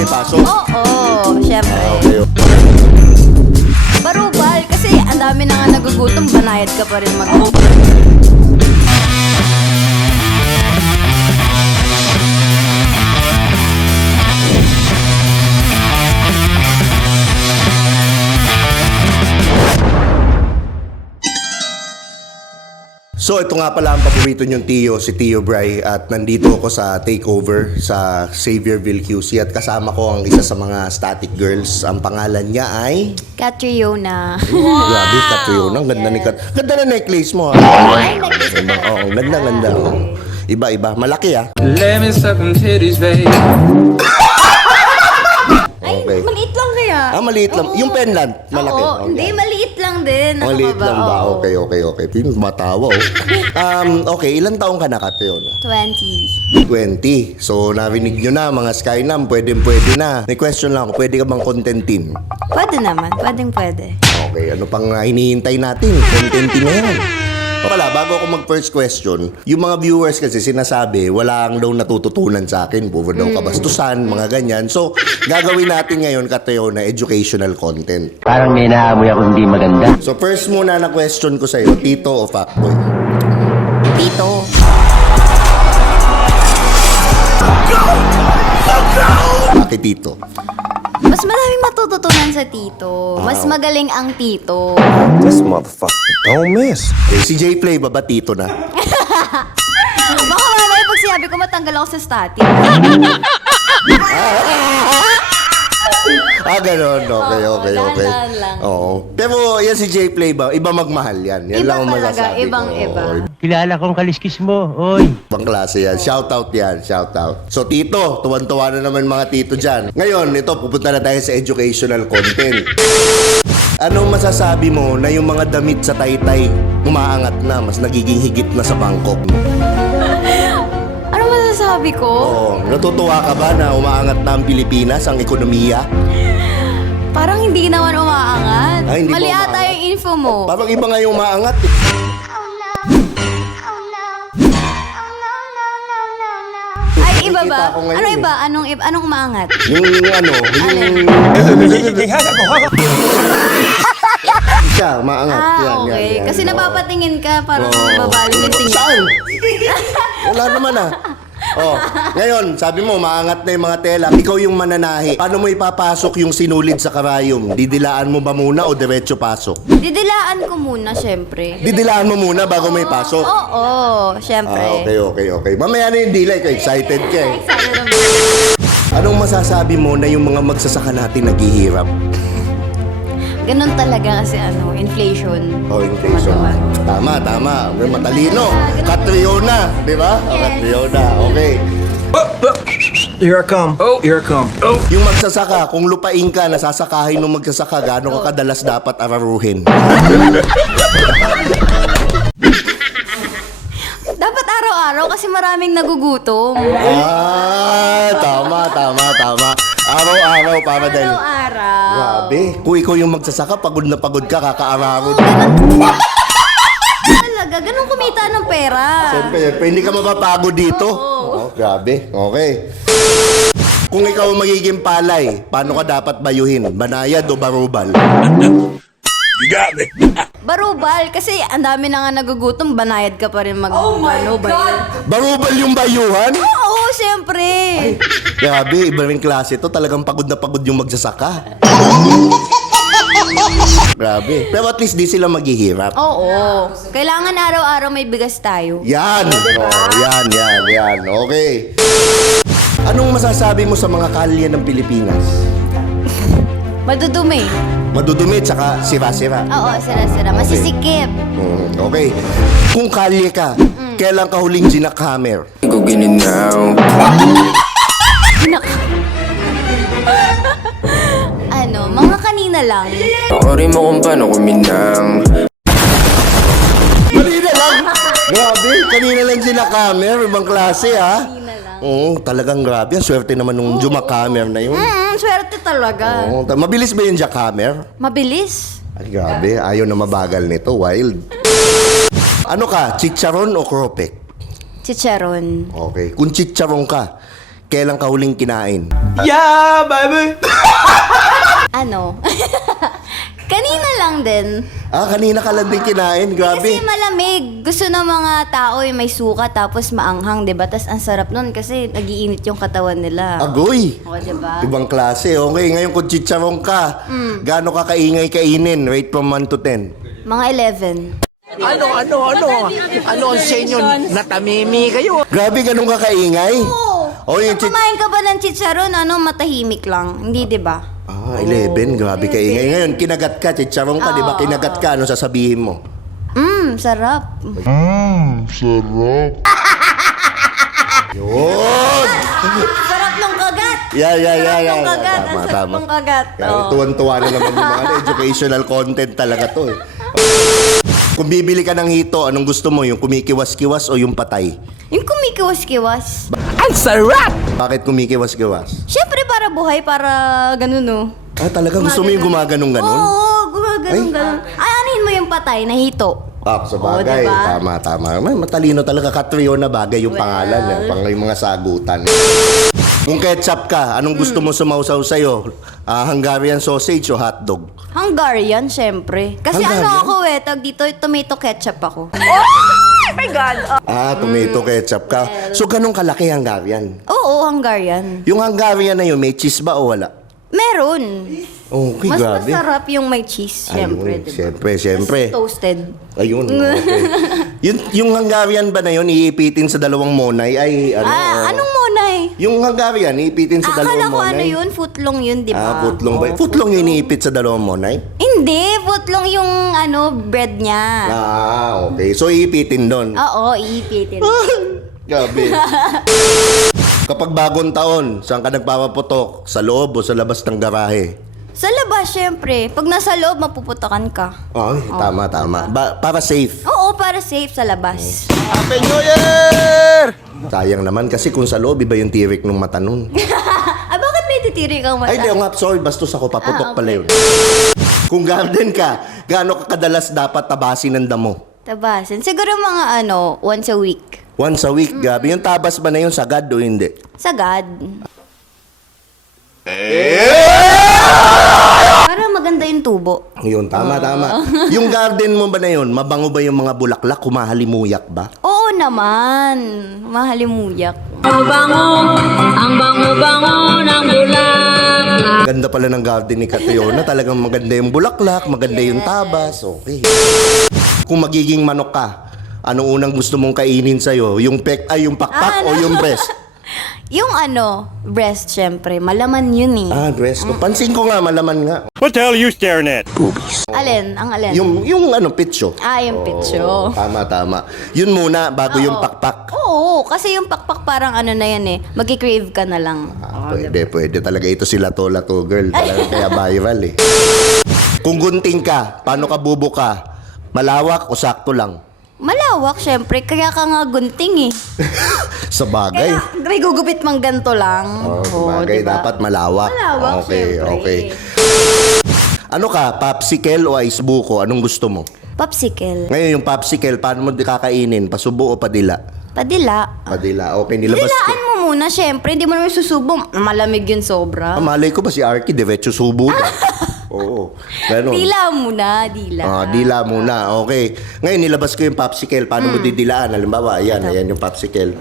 may pasok? Oo, syempre. Okay. Barubal, kasi ang dami na nga nagugutom, banayad ka pa rin mag... So ito nga pala ang paborito niyong Tio, si Tio Bry, at nandito ako sa takeover sa Xavierville QC at kasama ko ang isa sa mga static girls. Ang pangalan niya ay... Catriona. Grabe, Catriona. Ang ganda ni Kat. Ganda na necklace mo, ha? Ay, necklace na. Oo, ganda. Iba-iba. Malaki, ha? Let me suck them titties, babe. Ay, Okay. maliit lang kaya. Maliit lang. Oo. Yung pendant, malaki. Oo, Okay. hindi, maliit lang din. Ano Maliit ka lang ba? Oo. Okay. Matawa, oh. Okay, ilang taong ka na, Catriona? 20. 20. So, narinig nyo na, mga Skynam, pwede na. May question lang ako, pwede ka bang contentin? Pwede naman, pwede. Okay, ano pang hinihintay natin? Contentin na yan. Wala, bago ako mag-first question, yung mga viewers kasi sinasabi, wala ang daw natututunan sa akin, puro daw kabastusan, mga ganyan. So, gagawin natin ngayon, Catriona, educational content. Parang may naamoy ako hindi maganda. So, first muna na question ko sa'yo, tito o fuckboy? Tito. Bakit tito? Mas maraming matututunan sa tito. Mas magaling ang tito. This motherfucker don't miss. Eh, si J-Play, baba tito na? Baka mamaya pag sinabi ko matanggal ako sa static. Ganun. Okay. dahan-dahan lang. Oo. Pero yan si J-Play ba? Iba magmahal yan. Yan Iba lang ang talaga, masasabi ko. ibang-iba. Oo, Kilala kong kaliskis mo, oy. ibang klase yan. Shoutout yan. Shoutout. So, tito. Tuwan-tuwa na naman mga tito dyan. Ngayon, ito, pupunta na tayo sa educational content. Anong masasabi mo na yung mga damit sa Taytay umaangat na, mas nagiging higit na sa Bangkok? Ano masasabi ko? Oo. Natutuwa ka ba na umaangat na ang Pilipinas, ang ekonomiya? Parang hindi naman umaangat. Ay, hindi Mali ba ata umaangat? yung info mo. Parang iba nga yung umaangat. Ay, iba Nakikita ba? ko ngayon Ano eh. iba? Anong umaangat? Yung siya, umaangat. Okay. Kasi napapatingin ka, parang Oo. babaling yung tingin. Saan? Wala naman ah. Ngayon, sabi mo, maangat na yung mga tela. Ikaw yung mananahi. Paano mo ipapasok yung sinulid sa karayom? Didilaan mo ba muna o diretso pasok? Didilaan ko muna, syempre. Didilaan mo muna bago may pasok. Oo, syempre. Okay. Mamaya na yung delay ka. Excited ka eh. Excited naman. Anong masasabi mo na yung mga magsasaka natin naghihirap? Ganun talaga kasi inflation. Inflation. Tama. Matalino. Catriona. Di ba? Yes. Catriona. Okay. Here I come. Here I come. Yung magsasaka, kung lupain ka, nasasakahin ng magsasaka, gaano ka kadalas dapat araruhin? Dapat araw-araw kasi maraming nagugutom. Tama. Araw-araw para dahil... Araw-araw. Grabe. Kung ikaw yung magsasaka, pagod na pagod ka, kakaararod. Talaga, ganun kumita ng pera. Siyempre, hindi ka mapapagod dito. Grabe. Okay. Kung ikaw ang magiging palay, paano ka dapat bayuhin? Banayad o barubal? Barubal, kasi ang dami na nga nagugutom, banayad ka pa rin mag... Oh my God! Barubal yung bayuhan? Oo, siyempre. Grabe, iba rin klase to. Talagang pagod na pagod yung magsasaka. Grabe. Pero at least di sila maghihirap. Oo. Kailangan araw-araw may bigas tayo. Yan. Yan. Okay. Anong masasabi mo sa mga kalye ng Pilipinas? Madudumi. Madudumi tsaka sira-sira. Oo, sira-sira. Masisikip. Okay. Kung kalye ka, kailan ka huling ginakhammer? Go get it now. Mga kanina lang. Ori mo kung paano kuminang. Kanina lang. Grabe, kanina lang ginakhammer. Ibang klase ha. Kanina lang. Oo, talagang grabe. Ang swerte naman nung ginakhammer na yun. Swerte talaga. Oo, mabilis ba yung jackhammer? Mabilis. Ay, grabe. Ayaw na mabagal nito. Wild. Ano ka? Chicharon o kropek? Chicharon. Okay. Kung chicharon ka, Kailan ka huling kinain? Yeah, baby. Ano? Kanina lang din. Kanina ka lang din kinain. Grabe. Kasi malamig. Gusto ng mga tao yung may suka tapos maanghang, diba? Tapos ang sarap nun kasi nagiinit yung katawan nila. Agoy. O, diba? Ibang klase. Okay, ngayon kung chicharon ka, gaano ka kaingay kainin? Rate from 1 to 10. Mga 11. Ano ang senyo? Natamimi kayo. Grabe, ganun ka kaingay? Oo. yung Pag kumain ka ba ng chicharon, matahimik lang. Hindi, diba? 11. Grabe kaingay. Ngayon, kinagat ka, chicharon ka, di ba? Kinagat ka, ano sasabihin mo? Sarap. Yun! Sarap nung kagat. Yeah. Sarap nung kagat. Ang sarap nung kagat. Kaya tuwan-tuwa na naman yung mga educational content talaga to. Kung bibili ka ng hito, anong gusto mo? Yung kumikiwas-kiwas o yung patay? Yung kumikiwas-kiwas. Ang sarap! Bakit kumikiwas-kiwas? Siyempre para buhay, para ganun, no? Talagang gusto mo yung gumaganong ganon? Oo, gumaganong. Ay, anuhin mo yung patay na hito. Sa bagay. diba? Tama. May matalino talaga. Catriona bagay yung pangalan. Pang yung mga sagutan. Kung ketchup ka, anong gusto mo sumausaw sa'yo? Hungarian sausage o hotdog? Hungarian, syempre. Kasi Hungarian? tag dito, tomato ketchup ako. Tomato ketchup ka. So, ganun kalaki Hungarian? Oo, Hungarian. Yung Hungarian na yun, may cheese ba o wala? Meron. Okay, Mas grabe. masarap yung may cheese, syempre. Ayun, Diba? syempre. Toasted. Ayun, okay. yung Hungarian ba na yun, iipitin sa dalawang monay? Ay, ano? Anong monay? Yung Hungarian, iipitin sa dalawang Akala ko monay? ano yun, footlong yun, di ba? Footlong ba? Oo, Footlong yun iniipit sa dalawang monay? Hindi, footlong yung bread niya. Okay. So, iipitin doon. Oo, iipitin. Gabi. Kapag bagong taon, saan ka nagpapaputok? Sa loob o sa labas ng garahe? Sa labas, syempre. Pag nasa loob, mapuputokan ka. Ay, tama. Para safe. Oo, para safe sa labas. Happy New Year! Sayang naman kasi kung sa loob, iba yung tirik ng mata nun. Bakit may titiri kang mata? Ay, di nga, sorry, bastos ako, paputok pala yun. Kung garden ka, gaano ka kadalas dapat tabasin ng damo? Tabasin. Siguro mga once a week. Once a week, gabi. Yung tabas ba na yun sagad o hindi? Sagad. Para maganda yung tubo. Yun, tama. Yung garden mo ba na yun, mabango ba yung mga bulaklak? Kumahalimuyak ba? Oo naman. Mahalimuyak. Ang bango-bango ng bulaklak. Ganda pala ng garden ni Catriona. Talagang maganda yung bulaklak, maganda yung tabas. Okay. Kung magiging manok ka, anong unang gusto mong kainin sa'yo? Yung pakpak o yung breast? Yung breast, syempre. Malaman yun eh. Breast ko. Pansin ko nga, malaman nga. What the hell are you staring at? Alin? Ang alin? Yung pitso. Yung pitso. Tama. Yun muna, bago yung pakpak. Oo, kasi yung pakpak parang na yan eh. Magki-crave ka na lang. Pwede talaga ito si Lato Girl. Talaga kaya viral eh. Kung gunting ka, paano ka bubuka? Malawak o sakto lang? Malawak, syempre. Kaya ka nga gunting eh. Sa bagay. Kaya may gugupit mang ganito lang. Sa bagay, diba? dapat malawak. Malawak, syempre. Okay. Ano ka, popsicle o ice buko? Anong gusto mo? Popsicle. Ngayon, yung popsicle, paano mo kakainin? Pasubo o padila? Padila. Padila. Okay, nilabas ko. Dilaan mo muna, syempre. Hindi mo naman susubo. Malamig yun sobra. Malay ko ba si Arky, diretso subo ka? Oo. Ganun. Dila muna, dila. Dila muna. Okay. Ngayon, nilabas ko yung popsicle. Paano mo didilaan? Halimbawa, ayan yung popsicle.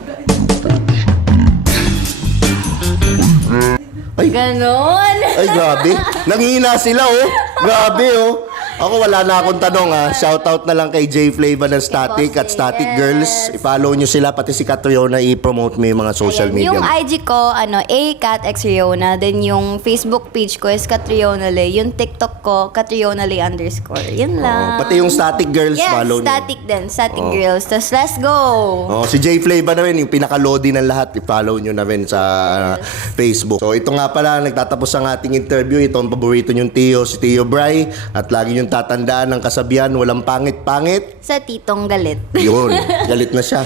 Ganon. Ay, grabe. Nanghihina sila, oh. Grabe, oh. Ako wala na akong tanong, ha. Shoutout na lang kay J Flava ng Static at Static Girls. I-follow nyo sila, pati si Catriona, i-promote mo yung mga social media. Yung IG ko, @CatXriona. Then yung Facebook page ko is Catriona Lay. Yung TikTok ko, Catriona Lay _ Yun lang. Pati yung Static Girls, Yes, follow nyo. Static din. Static Girls. Tapos let's go. Si J Flava na rin, yung pinaka-lodi ng lahat, i-follow nyo na rin sa Facebook. So ito nga pala, nagtatapos ang ating interview. Ito ang paborito nyong Tio, si Tio Bry. At lagi nyong tatandaan ng kasabihan, walang pangit-pangit. Sa titong galit. Yun, galit na siya.